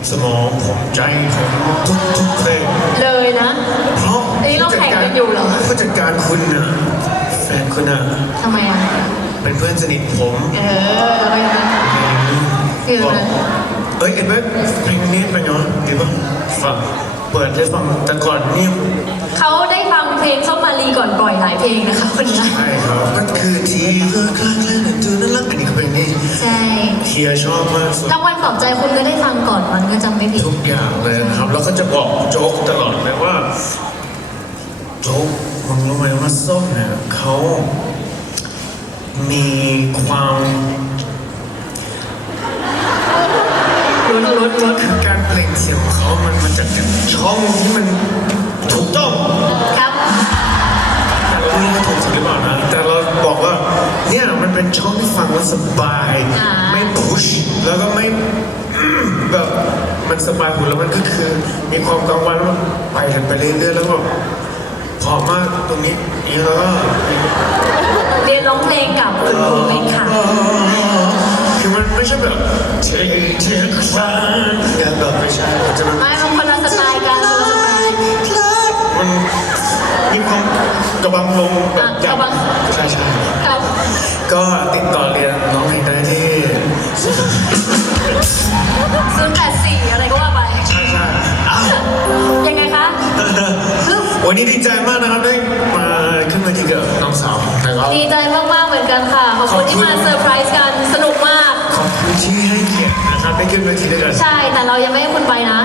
ผมทุกทุกเพลงเลยนะ เพราะอันนี้เราแข่งกันอยู่เหรอ ผู้จัดการคุณน่ะแฟนคุณน่ะทำไมอะ เป็นเพื่อนสนิทผม เออแล้วเป็นไงคือบอกเอ้ยเอ็ดเว้ยเพลงนี้เป็นไงวะดีป่ะฟังเปิดให้ฟังแต่ก่อนนี่เขาได้ฟังเพลงส้มมารีก่อนปล่อยหลายเพลงนะคะคนนี้ใช่ครับมันคือที่เธอคลั่งและหนึ่งตัวนั้นรักอันนี้คือเพลงที่ใช่ เฮียชอบมากสุด รางวัลปลอบใจคุณก็ได้ฟังก่อนมันก็จำไม่ผิดทุกอย่างเลยนะครับ แล้วก็จะบอกโจ๊กตลอดเลยว่า โจ๊กมึงรู้ไหมว่าส้มเนี่ยเขามีความลุ้นลุ้นลุ้นคือการ ที่ฟังแล้วสบายไม่พุชแล้วก็ไม่แบบมันสบายหูแล้วมันก็คือ มีความกังวลแล้วมันไปกันไปเรื่อยๆแล้วก็พอมากตรงนี้นี่แล้วก็เรียนร้องเพลงกับคุณครูไหมคะคือมันไม่ใช่แบบเทเทคลานแบบไม่ใช่มันจะแบบไม่บางคนละสไตล์กันคนละสไตล์ มันมีความกระบังลงแบบอะกระบัง ใช่ใช่ครับ ก็ติดต่อเรียนร้องเพลงได้ที่ศูนย์แปดสี่อะไรก็ว่าไป ใช่ใช่อ้าวยังไงคะคือวันนี้ดีใจมากนะครับได้มาขึ้นมาที่กับน้องสาวนะครับดีใจมาก ๆ เหมือนกันค่ะ ขอบคุณที่มาเซอร์ไพรส์กัน สนุกมาก ขอบคุณที่ให้เกียรตินะครับได้ขึ้นเวทีด้วยกัน ใช่ แต่เรายังไม่ให้คุณไปนะ